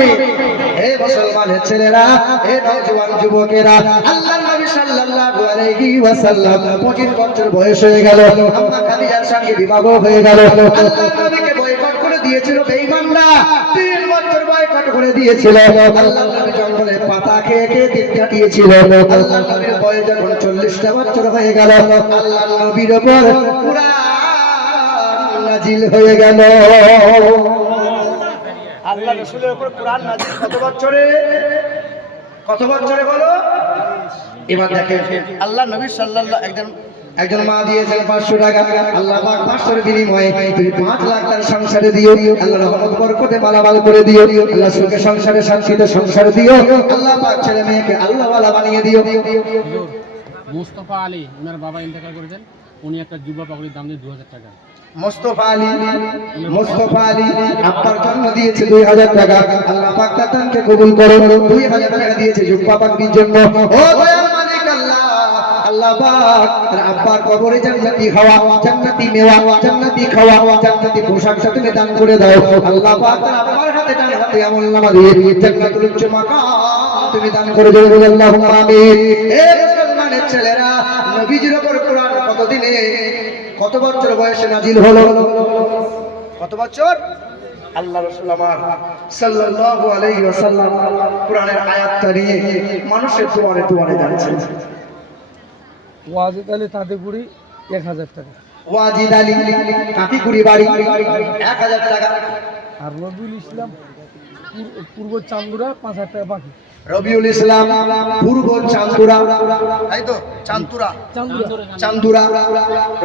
আমিন। হে মুসলমানের ছেলেরা, হে নওজোয়ান যুবকেরা, আল্লাহর নবী সাল্লাল্লাহু আলাইহি ওয়াসাল্লাম 25 বছর বয়স হয়ে গেল, আম্মা খাদিজার সঙ্গে বিবাহ হয়ে গেল। আল্লাহর নবীকে বয়কট করে দিয়েছিল বেঈমানরা, 3 বছর বয়কট করে দিয়েছিল। আল্লাহর নবী জঙ্গলে পাতা খেয়ে খেয়ে দিন কাটিয়েছিল। আল্লাহর নবীর বয়স যখন 40টা বছর হয়ে গেল, আল্লাহর নবীর উপর কুরআন নাজিল হয়ে গেল। আল্লাহ রাসূলের উপর কুরআন নাজিল কত বছরে? কত বছরে বলো? এবার দেখেন, আল্লাহ নবী সাল্লাল্লাহু একজন মা দিয়েছেন 500 টাকা। আল্লাহ পাক 500 এর বিনিময়ে তুমি 5 লাখ টাকা সংসারে দিও। আল্লাহ রহমত বরকতে মালামাল করে দিও। আল্লাহ সুখে সংসারে শান্তিতে সংসার দিও। আল্লাহ পাক ছেলে মেয়েকে আল্লাহ ওয়ালা বানিয়ে দিও। মুস্তাফা আলী ওনার বাবা ইন্তেকাল করেছেন, উনি একটা যুবা পাগড়ির দাম দিয়ে 2000 টাকা। মুস্তাফা আলী আপনার জন্য দিয়েছে 2000 টাকা। আল্লাহ পাক তাকে কবুল করো। 2000 টাকা দিয়েছে যুবা পাগড়ির জন্য। ও দয়াল মালিক আল্লাহ, আল্লাহ পাক তার আব্বার কবরে জান্নাতি হাওয়া, জান্নাতি মেওয়া, জান্নাতি খাওয়া, জান্নাতি পোশাকটা তুমি দান করে দাও। আল্লাহ পাক তার আব্বার হাতে ডান হাতে আমলনামা দিয়ে জান্নাতুল উচ্চ মাকাম তুমি দান করে দাও। আল্লাহুম্মা আমিন। হে মুসলমানের ছেলেরা, নবীজির উপর কুরআন কতদিনে কত বছর বয়সে নাজিল হলো? কত বছর? আল্লাহ রাসূল আমার সাল্লাল্লাহু আলাইহি ওয়াসাল্লাম কুরআনের আয়াতটা নিয়ে মানুষের দুয়ারে দুয়ারে যাচ্ছেন। ওয়াজিদ আলী তাঁতিপুরি 1000 টাকা। ওয়াজিদ আলী তাঁতিপুরি বাড়ি 1000 টাকা। আর রবিউল ইসলাম পূর্ব চান্দুরা 5000 টাকা বাকি। রবিউল ইসলাম পূর্ব চান্দুরা, তাই তো? চান্দুরা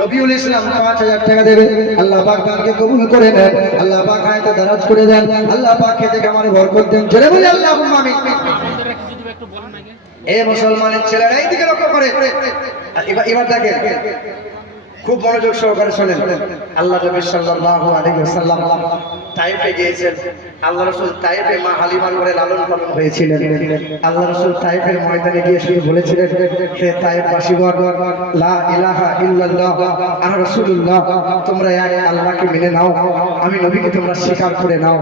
রবিউল ইসলাম 5000 টাকা দেবে। আল্লাহ পাক তাকে কবুল করে নেন। আল্লাহ পাক হায়াতে দারাজ করে দেন। আল্লাহ পাক খেতে কামারে বরকত দেন। জোরে বলি আল্লাহুম্মা আমিন। এ মুসলমানের ছেলেরা এই দিকে লক্ষ্য করে। এবার দেখেন, খুব মনোযোগ সহকারে শোনেন। আল্লাহ নবী সাল্লাল্লাহু আলাইহি ওয়াসাল্লাম তায়েফে গিয়েছেন। আল্লাহ রাসূল তায়েফে মা হালিমার ঘরে লালন পালন হয়েছিলেন। আল্লাহ রাসূল তায়েফের ময়দানে গিয়ে শুধু বলেছিলেন, হে তায়েফবাসীগণ, লা ইলাহা ইল্লাল্লাহ আনা রাসূলুল্লাহ, তোমরা এক আল্লাহকে মেনে নাও, আমি নবীকে তোমরা স্বীকার করে নাও।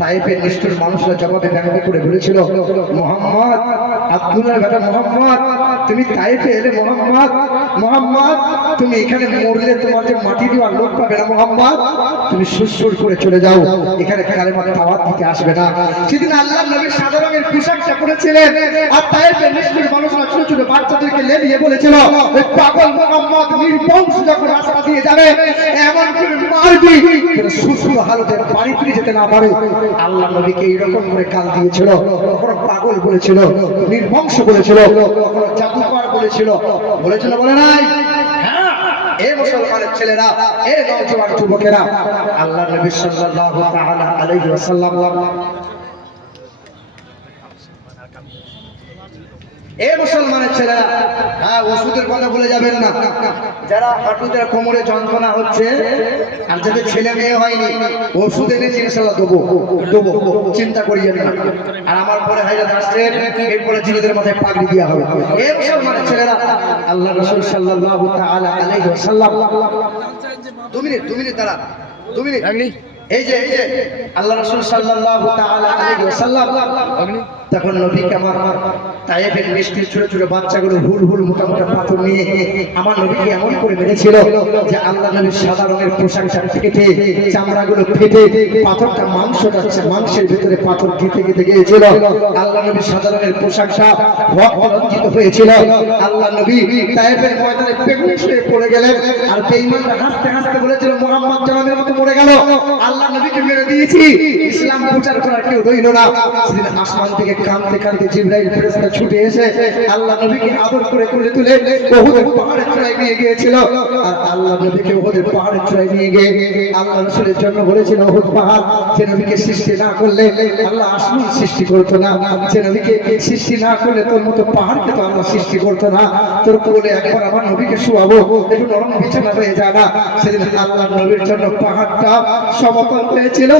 তায়েফের নিষ্ঠুর মানুষরা জবাবে ব্যঙ্গ করে বলেছিল, মুহাম্মদ, আব্দুল্লাহর বেটা মুহাম্মদ, তুমি তায়েফে এলে মুহাম্মদ, তুমি এখানে মরলে তোমার যে মাটি দেওয়ার লোক পাবে না মুহাম্মদ, তুমি সুরসুর করে চলে যাও, এখানে কালেমার দাওয়াত দিতে আসবে না। সেদিন আল্লাহর নবী সাদা রঙের পোশাকটা পরেছিলেন, আর তায়েফের নিষ্ঠুর মানুষরা ছোট ছোট বাচ্চাদেরকে লেলিয়ে বলেছিল, ওই পাগল মুহাম্মদ নির্বংশ যখন রাস্তা দিয়ে যাবে এমন করে মারবি যেন সুরসুর হালতে বাড়ি ফিরে যেতে না পারে। আল্লাহ নবীকে এইরকম করে গাল দিয়েছিল। কখনো পাগল বলেছিল, নির্বংশ বলেছিল, কখনো জাদুকর বলেছিল, বলে নাই? এ মুসলমানের ছেলেরা, এ নওজোয়ান যুবকেরা, আল্লাহ নবী সাল্লাল্লাহু তাআলা আলাইহি ওয়াসাল্লাম, এ মুসলমানের ছেলেরা, হ্যাঁ ওষুধের কথা বলে যাবেন না। যারা হাঁটুতে কোমরে যন্ত্রণা হচ্ছে আর যাদের ছেলে মেয়ে হয়নি, ওষুধ এনেছি ইনশাআল্লাহ দেবো, চিন্তা করিয়েন না। আর আমার পরে হাইরাত আসছে, এরপরে ছেলেদের মাথায় পাগড়ি দেওয়া হবে। এ মুসলমানের ছেলেরা, আল্লাহ রাসূল সাল্লাল্লাহু তাআলা আলাইহি ওয়াসাল্লাম, 2 মিনিট দাঁড়া, 2 মিনিট। এই যে আল্লাহ রাসূল সাল্লাল্লাহু তাআলা আলাইহি ওয়াসাল্লাম তখন নবীকে আমার তায়েফের মিষ্টি ছোট ছোট বাচ্চাগুলো হুল মোটা মোটা পাথর নিয়ে আমার নবীকে এমন করে মেরেছিল যে আল্লাহ নবীর সাদা রঙের পোশাকটা ফেটে, চামড়াগুলো ফেটে, পাথরটা মাংসের ভিতরে পাথর গেঁথে গিয়েছিল। আল্লাহ নবীর সাদা রঙের পোশাকটা রঞ্জিত হয়েছিল। আল্লাহ নবী তায়েফের ময়দানে বেহুশ হয়ে পড়ে গেলেন। আর বেঈমানরা হাসতে হাসতে বলেছিল, মুহাম্মদ জানাবের মতো মরে গেল, আল্লাহ নবীকে মেরে দিয়েছি, ইসলাম প্রচার করার কেউ রইল না। সেদিন আসমান থেকে কাঁদতে কাঁদতে জিবরাইল ফেরেশতা ছুটে এসে আল্লাহ নবীকে আদর করে কোলে তুলে উহুদের পাহাড়ের চূড়ায় নিয়ে গিয়েছিল। আর আল্লাহ নবীকে উহুদের পাহাড়ের চূড়ায় নিয়ে গিয়ে আল্লাহ রাসূলের জন্য বলেছিল, উহুদ পাহাড় যে নবীকে সৃষ্টি না করলে আল্লাহ আসমান সৃষ্টি করতো না, যে নবীকে সৃষ্টি না করলে তোর মতো পাহাড়কে তো আল্লাহ সৃষ্টি করতো না, তোর কোলে একবার আমার নবীকে শুয়াবো, একটু নরম বিছানা হয়ে যায় না। সেদিন আল্লাহ নবী নবীর জন্য পাহাড়টা সমতল হয়েছিল।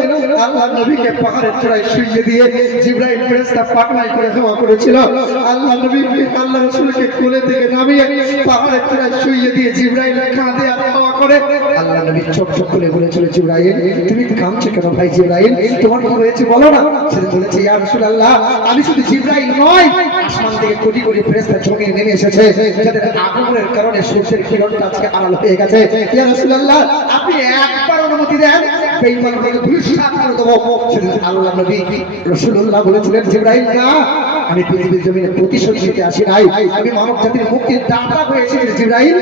আল্লাহ নবীকে পাহাড়ের চূড়ায় শুইয়ে দিয়ে জিবরাইল ফেরেশতা পাকনায় করে দোয়া করেছিল। আল্লাহ নবী আল্লাহ রাসূলকে কোলে থেকে নামিয়ে পাহাড়ের চূড়ায় শুইয়ে দিয়ে জিবরাইল কাঁধে আর দোয়া করে আল্লাহ নবী চোখ খুলে বলেছিল, জিবরাইল তুমি কাঁদছো কেন ভাই? জিবরাইল তোমার কি হয়েছে বলো না। সে বলেছে, ইয়া রাসূলুল্লাহ আমি শুধু জিবরাইল নয়, আসমান থেকে কোটি কোটি ফেরেশতা জমিয়ে নেমে এসেছে, যাদের আগুনের কারণে সূর্যের কিরণটা আজকে আড়াল হয়ে গেছে। ইয়া রাসূলুল্লাহ আপনি একবার অনুমতি দেন, বেঈমানকে ধূলিসাৎ করে দেব। সেদিন আল্লাহ নবী রাসূলুল্লাহ বলেছিলেন, জিবরাইল না, আমি পৃথিবীর জমিনে প্রতিশোধ নিতে আসি নাই, আমি মানব জাতির মুক্তির দাতা হয়েছি জিবরাইল।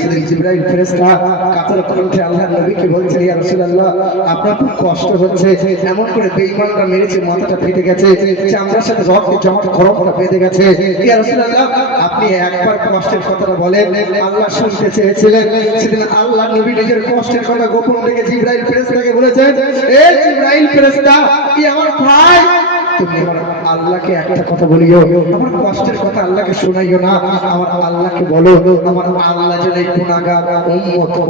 সেদিন জিবরাইল ফেরেশতা কাতর কণ্ঠে আল্লাহ নবীকে বলছেন, ইয়া রাসূলুল্লাহ আপনার খুব কষ্ট হচ্ছে, এমন করে বেঈমানরা মেরেছে, মাথাটা ফেটে গেছে, চামড়ার সাথে রক্তের জমাট খরমটা বেঁধে গেছে। ইয়া রাসূলুল্লাহ আপনি একবার কষ্টের কথাটা বলেন। আল্লাহ শুনতে চেয়েছিলেন। সেদিন আল্লাহ নবী নিজের কষ্টের কথা গোপন রেখে জিবরাইল ফেরেশতাকে বলেছেন, এ জিবরাইল ফেরেশতা কি আমার ভাই, তুমি আমার আল্লাহকে একটা কথা বলিও, আমার কষ্টের কথা আল্লাহকে শোনাইও না, আমার আল্লাহকে বলো আমার আল্লাহ যেন এই গুনাহগার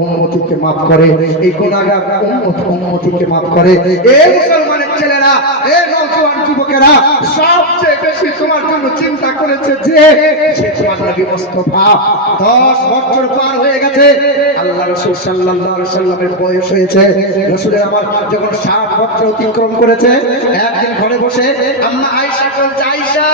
উম্মতকে মাফ করে, এই গুনাহগার উম্মতকে মাফ করে। এ মুসলমানের ছেলেরা, এ নওজোয়ান যুবকেরা, সবচেয়ে বেশি তোমার জন্য চিন্তা করেছে যে সে তোমার নবী মুস্তাফা। 10 বছর পার হয়ে গেছে, আল্লাহ রাসূল সাল্লাল্লাহু আলাইহি সাল্লামের বয়স হয়েছে। রাসূলের আমার যখন 60 বছর অতিক্রম করেছে, একদিন ঘরে বসে আম্মা আয়েশা বলছে, আয়েশা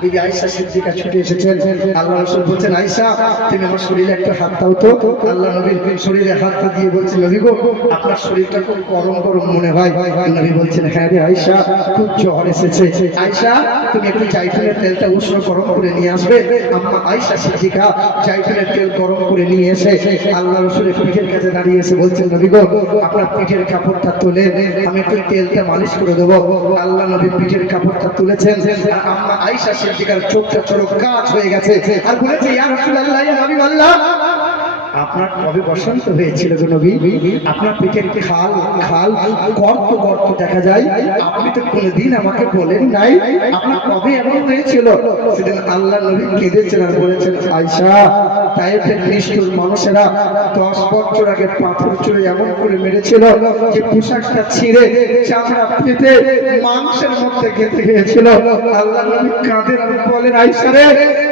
বিবি আয়েশা সিদ্দিকা ছুটে এসেছেন। আল্লাহ রাসূল বলছেন, আয়েশা তুমি আমার শরীরে একটা হাত দাও তো। আল্লাহ নবীর শরীরে হাতটা দিয়ে বলছেন, নবী গো আপনার শরীরটা খুব গরম গরম মনে হয়। নবী বলছেন, হ্যাঁ রে আয়েশা খুব জ্বর এসেছে। আয়েশা তুমি একটু জাইতুনের তেলটা উষ্ণ গরম করে নিয়ে আসবে। আম্মা আয়েশা সিদ্দিকা জাইতুনের তেল গরম করে নিয়ে এসে আল্লাহ রাসূলের পিঠের কাছে দাঁড়িয়ে এসে বলছেন, নবী গো আপনার পিঠের কাপড়টা তুলে আমি একটু তেলটা মালিশ করে দেবো। আল্লাহ নবী পিঠের কাপড়টা তুলেছেন, আর আম্মা আয়েশা সিদ্দিকার চোখটা চড়ক কাজ হয়ে গেছে, আর বলেছে, ইয়া রাসূলুল্লাহ ইয়া হাবিবাল্লাহ আপনার কবে বসন্ত হয়েছিল গো নবী? আপনার পেটের খাল খাল গর্ত গর্ত দেখা যায়, আপনি তো কোনোদিন আমাকে বলেন নাই আপনার কবে এমন হয়েছিল। সেদিন আল্লাহ নবী কেঁদেছেন আর বলেছেন, আয়েশা তায়েফের নিষ্ঠুর মানুষেরা 10 বছর আগে পাথর ছুঁড়ে এমন করে মেরেছিল যে পোশাকটা ছিঁড়ে চামড়া ফেটে মাংসের মধ্যে গেঁথে গিয়েছিল। আল্লাহ নবী কাঁদেন আর বলেন, আয়েশা রে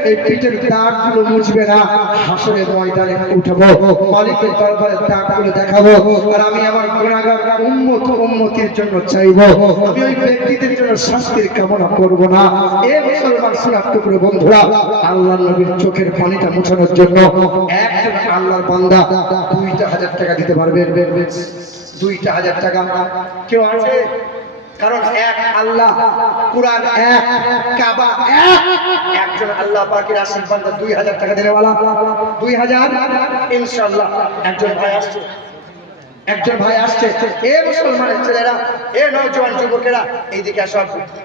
এই পিঠের দাগগুলো মুছবে না, হাসরের ময়দানে উঠাবো, মালিকের দরবারে দাগগুলো দেখাবো, আর আমি আমার গুনাহগার উম্মতের জন্য চাইবো, আমি ওই ব্যক্তিদের জন্য শাস্তির কামনা করব না। এ মুসলমান সুরাত টুকরো বন্ধুরা, আল্লাহর নবীর চোখের পানিটা মুছানোর জন্য একজন আল্লাহর বান্দা 2,000 টাকা দিতে পারবে। 2,000 টাকা কেউ আছে? কারণ এক আল্লাহ, কুরআন এক, কাবা এক, একজন আল্লাহ পাকের আশিক বান্দা 2,000 টাকা দেবে ওয়ালা 2,000 ইনশাআল্লাহ। একজন ভাই আসছে। এ মুসলমানের ছেলেরা, এ নওজোয়ান যুবকেরা, এইদিকে আসো,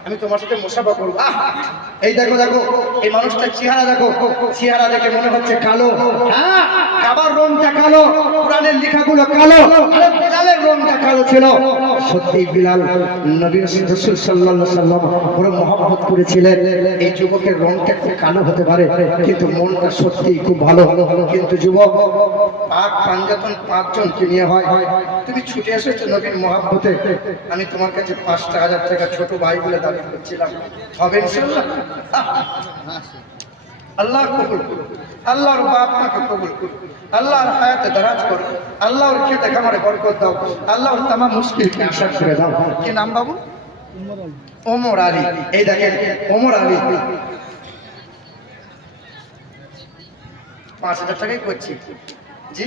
আমি তোমার সাথে মুসাফা করব। এই দেখো দেখো এই মানুষটা চেহারা দেখো, চেহারা দেখে মনে হচ্ছে কালো। হ্যাঁ কাবার রংটা কালো, কোরআনের লেখাগুলো কালো, আরে বিলালের রংটা কালো ছিল। সত্যি বিলাল নবী রাসূল সাল্লাল্লাহু আলাইহি সাল্লাম বড় মহব্বত করেছিলেন। এই যুবকের রংটা একটু কালো হতে পারে, কিন্তু মনটা সত্যি খুব ভালো। কিন্তু যুবক পাক পাঞ্জাতন 5 জনকে নিয়ে হয়, তুমি ছুটে এসেছো নবীর মহব্বতে, আমি তোমার কাছে 5,000 টাকা ছোট ভাই বলে দাবি করছিলাম, হবে ইনশাআল্লাহ? আল্লাহ কবুল করুন, আল্লাহর বাপ মাকে কবুল করুন, আল্লাহর হায়াতে দারাজ করো, আল্লাহর খেতে খামারে বরকত দাও, আল্লাহর তামাম মুশকিলকে আসান করে দাও। কি নাম বাবু? ওমর আলী। এই দেখেন ওমর আলী 5,000 টাকাই করছি। জি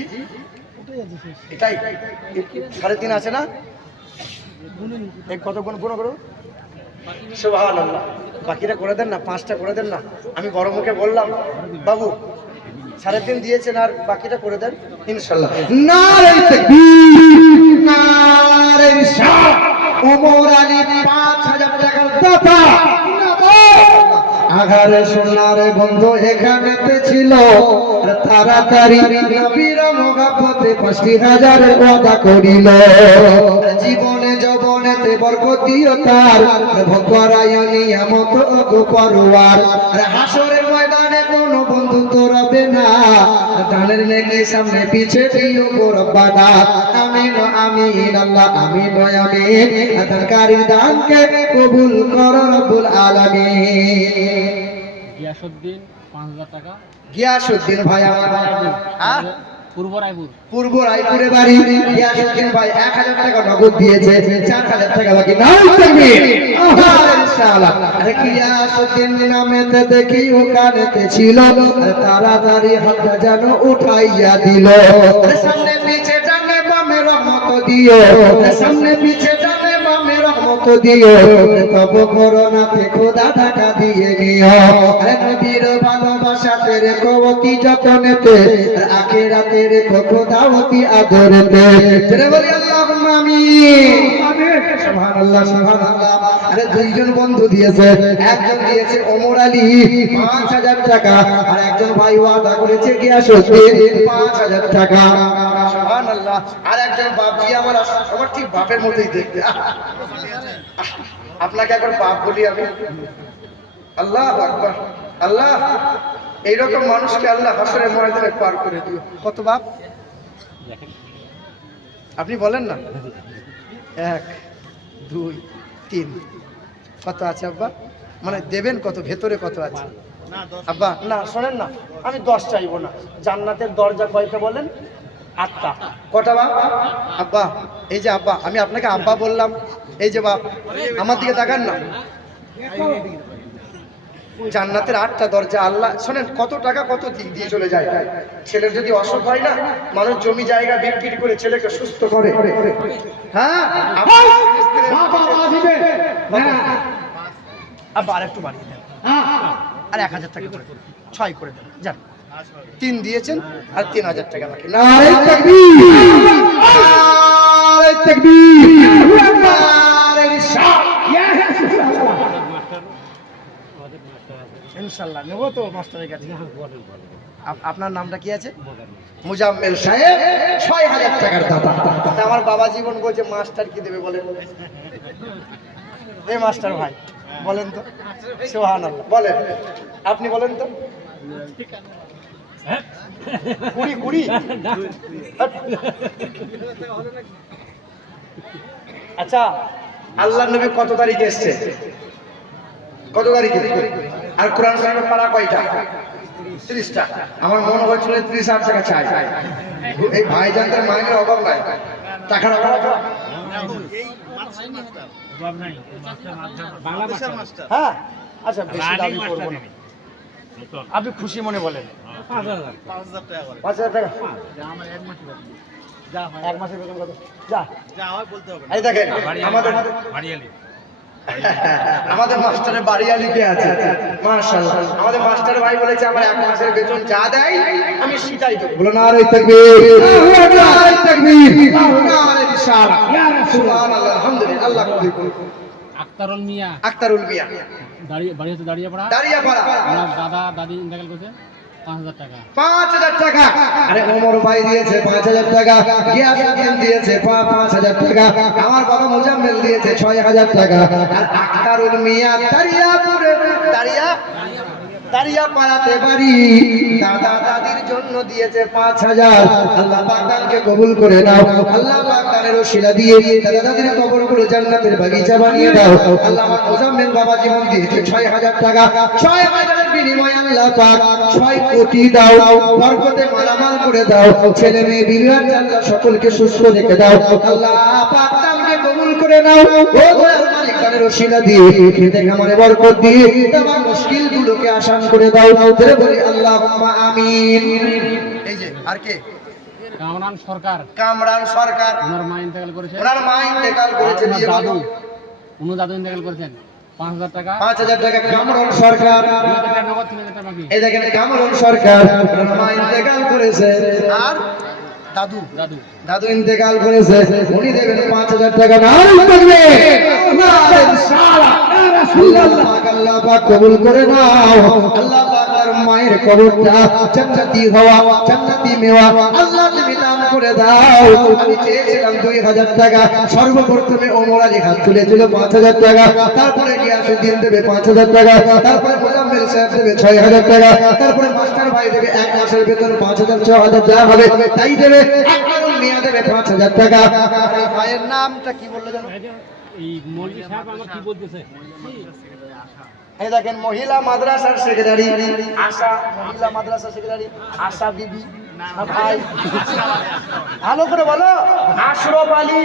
এটাই 3.5 আছে না? কত গুণ করো? সুবহানাল্লাহ। বাকিটা করে দেন না, 5টা করে দেন না। আমি বড় মুখে বললাম বাবু 3.5 দিয়েছেন, আর বাকিটা করে দেন ইনশাআল্লাহ। নারে তাকবীর, নারে রিসালাত। ওমর আলী 5,000 টাকার দাতা। আগারে সোনারে বন্ধু এখানেতে ছিল, তাড়াতাড়ি নবীর মহব্বতে 5,000 ওয়াদা করিল। জীবনে যৌবনেতে বরকত দিও তার, ভোগ করায় নিয়ামত গো পরওয়ার। হাসরের ময়দানে কোন কোনো বন্ধু তোরাবে না, দানের নেকি সামনে পিছে দিও গো রব্বানা। আমিন আমিন আল্লাহ আমিন আমিন, দানকারীর দানকে কবুল করো রব্বুল আলামিন। গিয়াসউদ্দিন 5000 টাকা, গিয়াসউদ্দিন ভাই আমার হ্যাঁ পূর্ব রায়পুর। পূর্ব রায়পুরে বাড়ি। গিয়াসউদ্দিন ভাই 1000 টাকা নগদ দিয়েছে, 4000 টাকা বাকি। নাও তাকবীর, ইনশাআল্লাহ। আরে গিয়াসউদ্দিন নামেতে দেখি ওখানেতে ছিল, আরে তাড়াতাড়ি হাতটা যেন উঠাইয়া দিল। আরে সামনে পিছে ডানে বামে রহমত দিও, আরে সামনে পিছে ডানে বামে রহমত দিও, তব করোনাতে খোদা টাকা দিয়ে নিও। আরে নবীর ভালোবাসাতে রেখো অতি যতনেতে, আর আখিরাতে রেখো খোদা অতি আদরেতে। জোরে বলি আল্লাহুম্মা আমিন। সুবহানাল্লাহ সুবহানাল্লাহ। আরে দুইজন বন্ধু দিয়েছে, একজন দিয়েছে ওমর আলী 5000 টাকা, আর একজন ভাই ওয়াদা করেছে গিয়াসউদ্দিন 5000 টাকা। সুবহানাল্লাহ। আর একজন বাপজি আমার ঠিক বাপের মতোই দেখতে। আপনাকে একবার বাপ বলি আমি। আল্লাহু আকবার। আল্লাহ এইরকম মানুষকে আল্লাহ হাসরের ময়দানে পার করে দিও। কত বাপ আপনি বলেন না? 1 2 3 কত আছে আব্বা? মানে দেবেন কত? ভেতরে কত আছে আব্বা? না শোনেন না, আমি 10 চাইবো না। জান্নাতের দরজা কয়টা বলেন? 8টা। কটা বাপ? আব্বা এই যে আব্বা, আমি আপনাকে আব্বা বললাম, এই যে বাপ আমার দিকে তাকান না। জান্নাতের 8টা দরজা। আল্লাহ শোনেন, কত টাকা কত দিক দিয়ে চলে যায়। ছেলের যদি অসুখ হয় না, মানুষ জমি জায়গা বিক্রি করে ছেলেকে সুস্থ করে। হ্যাঁ আব্বা আর একটু বাড়িয়ে দেন, আর 1000 টাকা করে 6 করে দেন। যান 3 দিয়েছেন আর 3000 টাকা বাকি। নারে তাকবীর, নারে তাকবীর, নারে রিসালাত। ইনশাআল্লাহ নেব তো মাস্টারের কাছে। আপনার নামটা কি আছে? মুজাম্মেল সাহেব 6000 টাকার দাতা। আমার বাবা জীবন বলছে মাস্টার কি দেবে বলেন? এই মাস্টার ভাই বলেন তো। সুবহানাল্লাহ। বলেন আপনি বলেন তো। 20 আচ্ছা আল্লাহর নবী কত তারিখে এসেছে? কত তারিখে? আর কোরআন শরীফের পারা কয়টা? 30টা। আমার মনে হচ্ছিল 30,000 টাকা চাই। এই ভাইজানদের মাইনের অভাব নাই, টাকার অভাব আছে। হ্যাঁ আচ্ছা বেশি দাবি করবো না, আপনি খুশি মনে বলেন। 5,000 টাকা। এক মাসের বেতন কত? এই দেখেন আমাদের মাস্টারের বাড়িয়ালিতে আছে। মাশাআল্লাহ। আমাদের মাস্টার ভাই বলেছে আমার 1 মাসের বেতন যা দেয় আমি সেটাই দেব। বলো নারে তাকবীর, নারে তাকবীর, নারে রিসালাত। ইয়া সুবহানাল্লাহ। আলহামদুলিল্লাহ। আল্লাহ কবুল করুন। আক্তারুল মিয়া, আক্তারুল মিয়া বাড়ি হচ্ছে দাঁড়িয়াপাড়া। দাঁড়িয়াপাড়া। ওনার দাদা দাদি ইন্তেকাল করেছে, 5000 টাকা। 5000 টাকা। আরে ওমর ভাই দিয়েছে 5000 টাকা, গিয়াসউদ্দিন দিয়েছে 5000 টাকা, আমার বাবা মুজাম্মেল দিয়েছে 6000 টাকা, আর আক্তারুল মিয়া দাঁড়িয়াপুরে দাঁড়িয়াপাড়াতে বাড়ি, দাদা দাদির জন্য দিয়েছে 5000। আল্লাহ পাক তাকে কবুল করে নাও। আল্লাহ পাক তার ওসিলা দিয়ে দাদা দাদির কবরগুলো জান্নাতের বাগিচা বানিয়ে দাও। আল্লাহ আমার মুজাম্মেল বাবা জীবন দিয়েছে 6000 টাকা। 6000 বিনিময়ে আল্লাহ পাক 6 কোটি দাও, বরকতে মালামাল করে দাও। ছেলে মেয়ে বিবি বাচ্চা সকলকে সুস্থ রেখে দাও। আল্লাহ পাক তাকে কবুল করে নাও। ও দয়াল মালিক তার ওসিলা দিয়ে খেতে খামারে বরকত দিয়ে তোমার মুশকিলগুলোকে আসান করে দাও। ধরে বলি আল্লাহুম্মা আমিন। এই যে আর কে? কামরান সরকার। কামরান সরকার। ওনার মা ইন্তেকাল করেছে। ওনার মা ইন্তেকাল করেছে। দিয়ে দাদু, উনি দাদু ইন্তেকাল করেছেন, 5000 টাকা। 5000 টাকা কামরান সরকার। 2000 টাকা নগদ, 3000 টাকা বাকি। এই দেখেন কামরান সরকার, ওনার মা ইন্তেকাল করেছে। আর দাদু দাদু ইন্তেকাল করেছে, উনি দেবেন 5000 টাকা। নারে তাকবীর, নারে রিসালাত। ইয়া রাসূলুল্লাহ। আল্লাহ পাক কবুল করে নাও। আল্লাহ পাক আর মায়ের কবরটা জান্নাতি হওয়া, জান্নাতি মেওয়া আল্লাহ তুমি দান করে করে দাও। আমি চেয়েছিলাম 2000 টাকা। সর্বপ্রথমে ওমর আলী হাত তুলেছিল 5000 টাকা, তারপরে গিয়াসউদ্দিন দেবে 5000 টাকা, তারপরে মোজাম্মেল সাহেব দেবে 6000 টাকা, তারপরে মাস্টার ভাই দেবে এক মাসের বেতন 5000 6000 যা হবে তাই দেবে, একজন মিয়া দেবে 5000 টাকা। আর এই ভাইয়ের নামটা কি বললো জানো? এই মৌলভী সাহেব আমার কি বলতেছে? এই দেখেন মহিলা মাদ্রাসার সেক্রেটারি আশা, মহিলা মাদ্রাসা সেক্রেটারি আশা বিবি না ভাই, ভালো করে বলো। আশরফ আলী।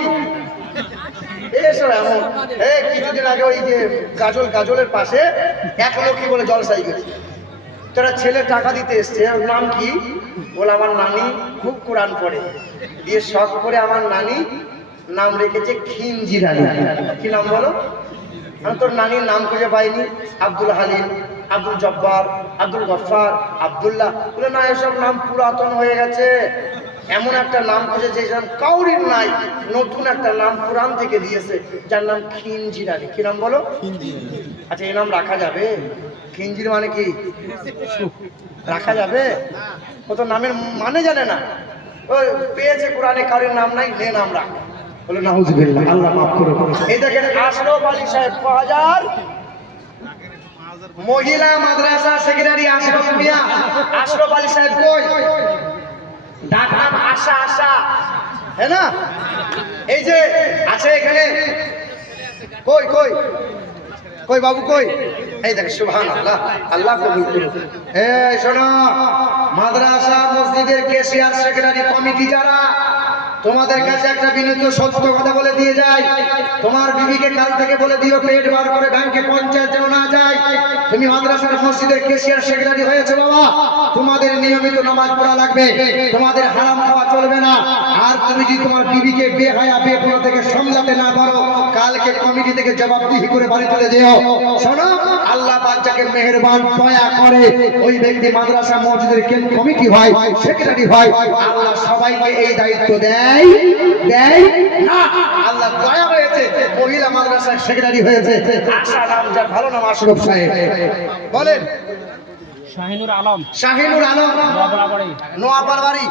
এসব এমন কিছুদিন আগে ওই যে গাজলের পাশে এক লক্ষ্মী বলে জলসাই গেছে, তারা ছেলে টাকা দিতে এসছে। ওর নাম কি বলে, আমার নানি খুব কোরআন পড়ে, দিয়ে শখ করে আমার নানি নাম রেখেছে খিঞ্জির আলী। কি নাম বলো? আমি তোর নানির নাম খুঁজে পাইনি। আব্দুল হালিম, আব্দুল জব্বার, আব্দুল গফফার, আব্দুল্লাহ। বলে না, এসব নাম পুরাতন হয়ে গেছে। এমন একটা নাম খুঁজেছে যেসব কাউরির নাই, নতুন একটা নাম কোরআন থেকে দিয়েছে, যার নাম খিঞ্জির আলী। কি নাম বলো? আচ্ছা, এই নাম রাখা যাবে? খিঞ্জির মানে কি রাখা যাবে? ও তো নামের মানে জানে না। ও পেয়েছে কোরআনে, কারোর নাম নাই, নে নাম রাখ। বলে নাউজুবিল্লাহ, আল্লাহ মাফ করো। এই দেখেন আশরফ আলী সাহেব 5000। মহিলা মাদ্রাসা সেক্রেটারি আশরফ মিয়া, আশরফ আলী সাহেব কই? ডাক নাম আশা, আশা, হ্যাঁ না? এই যে আছে এখানে, কই কই কই বাবু কই? এই দেখ, সুবহানাল্লাহ, আল্লাহ কবুল করুন। এই শোনো, মাদ্রাসা মসজিদের কেশিয়ার সেক্রেটারি কমিটি যারা, তোমাদের কাছে একটা বিনীত সত্য কথা বলে দিয়ে যায়। তোমার বিবিকে কাল থেকে বলে দিও পেট বার করে ব্যাংকে পঞ্চায়েত যেন না যায়। তুমি মাদ্রাসার মসজিদের কেশিয়ার সেক্রেটারি হয়েছে বাবা, তোমাদের নিয়মিত নামাজ পড়া লাগবে, তোমাদের হারাম খাওয়া চলবে না। আর তুমি যদি তোমার বিবিকে বেহায়া বেপনা থেকে সামলাতে না পারো, কালকে কমিটি থেকে জবাবদিহি করে বাড়ি চলে যেও। শোনো, আল্লাহ পাক যাকে মেহেরবান দয়া করে, ওই ব্যক্তি মাদ্রাসা মসজিদের কমিটি হয়, সেক্রেটারি হয়। আল্লাহ সবাইকে এই দায়িত্ব দেয় দেয় না। আল্লাহ দয়া হয়েছে, মহিলা মাদ্রাসার সেক্রেটারি হয়েছে আশা নাম, যার ভালো নাম আশরফ সাহেব। বলেন শাহিনুর আলম, শাহিনুর আলম, দোয়াপাড়া বাড়ি, নোয়াপাড়া বাড়ি,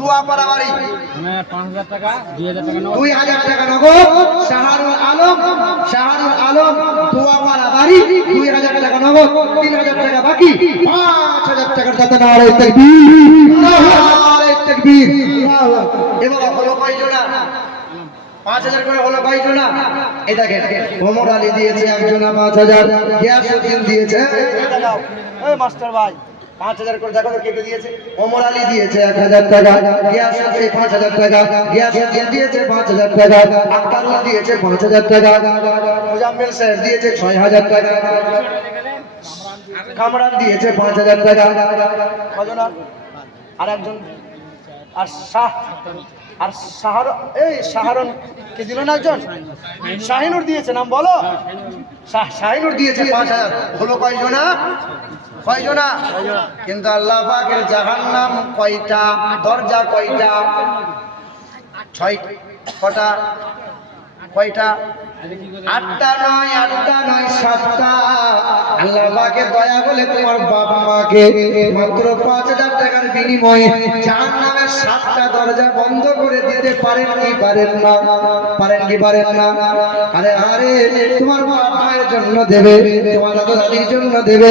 দোয়াপাড়া বাড়ি। 5000 টাকা, 2000 টাকা নগদ। 2000 টাকা নগদ। শাহরুল আলম, শাহরুল আলম, দোয়াপাড়া বাড়ি, 2000 টাকা নগদ, 3000 টাকা বাকি, 5000 টাকার দাতা। নারে তাকবীর, নারে তাকবীর। এবার হলো কয়জনা? 5000 করে হলো কয়জনা? এই দেখেন, ওমর আলী দিয়েছে একজনা 5000, গিয়াসউদ্দিন দিয়েছে, এই মাস্টার ভাই 5000 করে দেখো তো কে কে দিয়েছে। ওমর আলী দিয়েছে 1000 টাকা, গিয়াসউদ্দিন 5000 টাকা, গিয়াসউদ্দিন দিয়েছে 5000 টাকা, আক্তারুল দিয়েছে 5000 টাকা, মোজাম্মেল সাহেব দিয়েছে 6000 টাকা, কামরান দিয়েছে 5000 টাকা। কজনা? আর একজন, আর শাহরুন কে দিল না একজন? শাহিনুর দিয়েছে, নাম বলো। শাহিনুর দিয়েছে 5000। হলো কয়জনা? কয়জনা? কিন্তু আল্লাহ পাকের জাহান্নাম কয়টা? দরজা কয়টা? 6 কটা? কয়টা? 8টা নয়, 8টা নয়, 7টা। আল্লাহ পাকের দয়া বলে তোমার বাবা মাকে মাত্র 5000 টাকার বিনিময়ে জাহান্নামের 7টা দরজা বন্ধ করে দিতে পারেন কি পারেন না? পারেন কি পারেন না? আরে আরে, তোমার বাবা মায়ের জন্য দেবে, তোমার দাদা দাদির জন্য দেবে,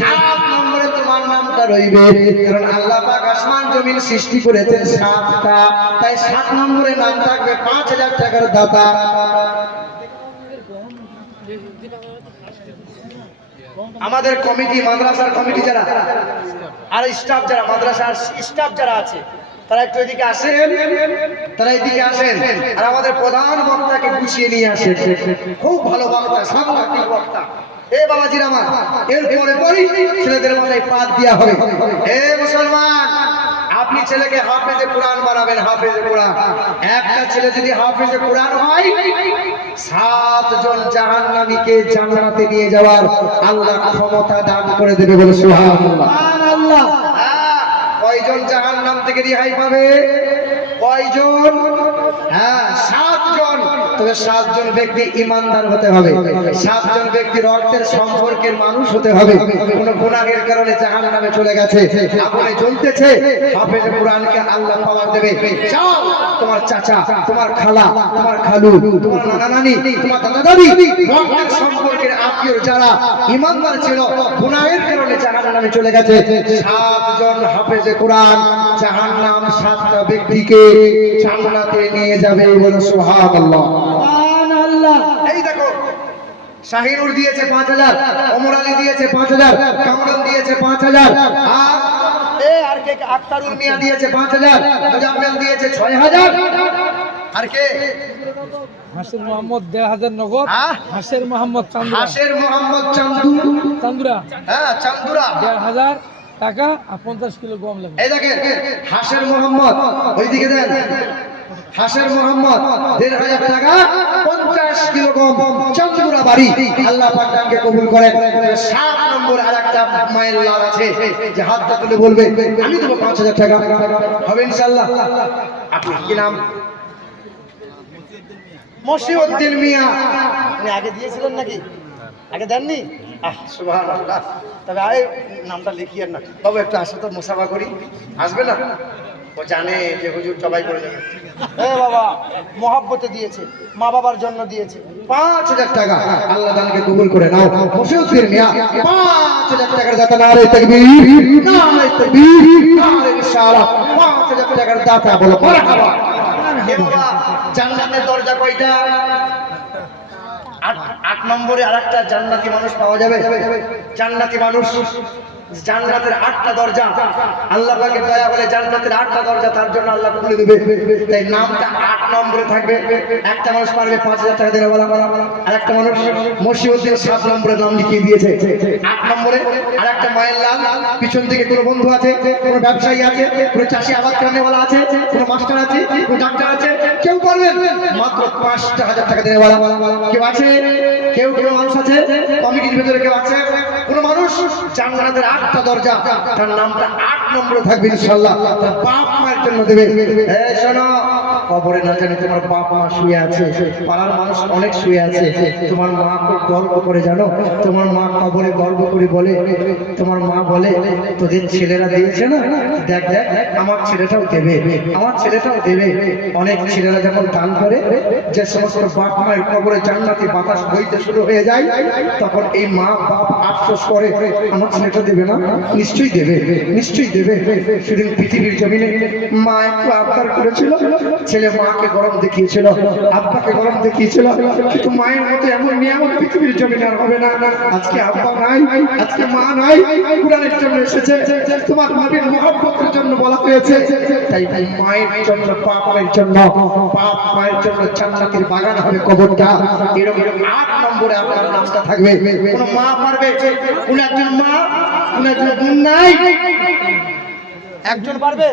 7 নম্বরে তোমার নামটা রইবে। কারণ আল্লাহ পাক আসমান জমিন সৃষ্টি করেছেন 7টা, তাই 7 নম্বরে নাম থাকবে 5000 টাকার দাতা। আমাদের কমিটি, মাদ্রাসার কমিটি যারা আর স্টাফ যারা, মাদ্রাসার স্টাফ যারা আছে, তারা একটু এদিকে আসেন, তারা এদিকে আসেন। আর আমাদের প্রধান বক্তাকে গুছিয়ে নিয়ে আসেন। খুব ভালো বক্তা, সাংঘাতিক বক্তা। এ বাবাজির আমার, এরপরে পরই ছেলেদের মাথায় পাত দেওয়া হবে। এ মুসলমান, আপনি ছেলেকে হাফেজে কোরআন বানাবেন, হাফেজে কোরআন। একটা ছেলে যদি হাফেজে কোরআন হয়, 7 জন জাহান্নামীকে জান্নাতে নিয়ে যাওয়ার আল্লাহ ক্ষমতা দান করে দেবে। বলে সুবহানাল্লাহ। কয়জন জাহান্নাম থেকে রেহাই পাবে? কয়জন? 7 জন। তবে 7 জন ব্যক্তি ইমানদার হতে হবে, 7 জন ব্যক্তি রক্তের সম্পর্কের মানুষ হতে হবে। কোন গুনাহের কারণে জাহান্নামে চলে গেছে, আগুনে জ্বলতেছে, হাফেজ কোরআনকে আল্লাহ পাওয়ার দেবে। যাও, তোমার চাচা, তোমার খালা, তোমার খালু, তোমার নানা নানি, তোমার দাদা দাদি, রক্তের সম্পর্কের আত্মীয় যারা ইমানদার ছিল, গুনাহের কারণে জাহান্নামে চলে গেছে, 7 জন হাফেজ কোরআন জাহান্নাম 7টা ব্যক্তিকে জান্নাতে নিয়ে যাবে। বলো সুবহানাল্লাহ। সুবহানাল্লাহ। এই দেখো, শাহিনুর দিয়েছে 5000, ওমর আলী দিয়েছে 5000, কামরান দিয়েছে 5000, আর কে আক্তারুল মিয়া দিয়েছে 5000, মুজাম্মেল দিয়েছে 6000, আর কে হাসের মোহাম্মদ 1000 নগদ। হাসের মোহাম্মদ চান্দুরা, হাসের মোহাম্মদ চান্দুরা হ্যাঁ চান্দুরা 1500 টাকা আর 50 কিলো গম লাগবে। এই দেখেন, হাসের মোহাম্মদ ওইদিকে দেন, হাসের মোহাম্মদ 1500 টাকা 50 কিলো গম, চান্দুরা বাড়ি। আল্লাহ পাক তাকে কবুল করেন। 7 নম্বর আরেকটা মায়ের লাল আছে, যে হাতটা তুলে বলবে আমি দেবো 5000 টাকা, হবে ইনশাআল্লাহ। আপনি কি নাম? মশিউদ্দিন মিয়া। আপনি আগে দিয়েছিলেন নাকি? আগে দেননি? সুবহানাল্লাহ। তবে আয় নামটা লিখিয়েন না বাবু, একটু আসো তো, মুসাফা করি। আসবে না? ও জানে যে হুজুর জবাই করে যাবে। বাবা মহাব্বতে দিয়েছে, মা বাবার জন্য দিয়েছে 5000 টাকা। আল্লাহ দানকে কবুল করে নাও। মশিউদ্দিন মিয়া 5000 টাকার দাতা। নারে তাকবীর, নারে তাকবীর, নারে রিসালাত। 5000 টাকার দাতা। বলো মারহাবা। এ বাবা, জান্নাতের দরজা কয়টা? 8 নম্বরে আরেকটা জান্নাতি মানুষ পাওয়া যাবে। জান্নাতি মানুষ, জান্নাতের 8টা দরজা। আল্লাহ পাকের দয়া বলে জান্নাতের 8টা দরজা তার জন্য আল্লাহ খুলে দেবে। তাই নামটা 8 নম্বরে থাকবে। একটা মানুষ পারবে 5000 টাকা দেবে বলা, আর একটা মানুষ মশিউদ্দিন 7 নম্বরে নাম লিখিয়ে দিয়েছে। 8 নম্বরে আরেকটা মায়ের লাল। পিছন থেকে কোনো বন্ধু আছে, কোনো ব্যবসায়ী আছে, কোনো চাষি আবাদ করেওয়ালা আছে, কোনো মাস্টার আছে, কোনো ডাক্তার আছে, কেউ পারবেন মাত্র 5000 টাকা দেবে বলা। কেউ আছে? কেউ মানুষ আছে কমিটির ভিতরে? কেউ আছে? কোন মানুষ? জান্নাতের 8টা দরজা, তার নামটা 8 নম্বরে থাকবে ইনশাআল্লাহ। তার বাপ মায়ের জন্য দেবে। এই শোনো, কবরে না জানি তোমার বাপ মা শুয়ে আছে, পাড়ার মানুষ অনেক শুয়ে আছে, তোমার মা খুব গর্ব করে, জানো তোমার মা কবরে গর্ব করে বলে, তোমার মা বলে তোদের ছেলেরা দিয়েছে না, দেখ দেখ আমার ছেলেটাও দেবে, আমার ছেলেটাও দেবে। অনেক ছেলেরা যখন দান করে, যে সমস্ত বাপ মায়ের কবরে জান্নাতি বাতাস বইতে শুরু হয়ে যায়, তখন এই মা বাপ আফসোস করে আমার ছেলেটা দেবে না, নিশ্চয়ই দেবে, নিশ্চয়ই দেবে। সেদিন পৃথিবীর জমিনে মা একটু আবদার করেছিল, ছেলে মাকে গরম দেখিয়েছিল, আব্বাকে গরম দেখিয়েছিল, কিন্তু মায়ের মতো এমন নিয়ামত পৃথিবীর জমিনে আর হবে না। আজকে আব্বা নাই, আজকে মা নাই, কুরআনের জন্য এসেছে, তোমার নবীর মুহাব্বতের জন্য বলা হয়েছে। তাই মায়ের জন্য, বাপ মায়ের জন্য, বাপ মায়ের জন্য জান্নাতের বাগান হবে কবরটা। এরকম 8 নম্বরে আপনার নামটা থাকবে। কোন মা পারবে? কোন একজন মা, কোন একজন বোন নাই? একজন পারবে?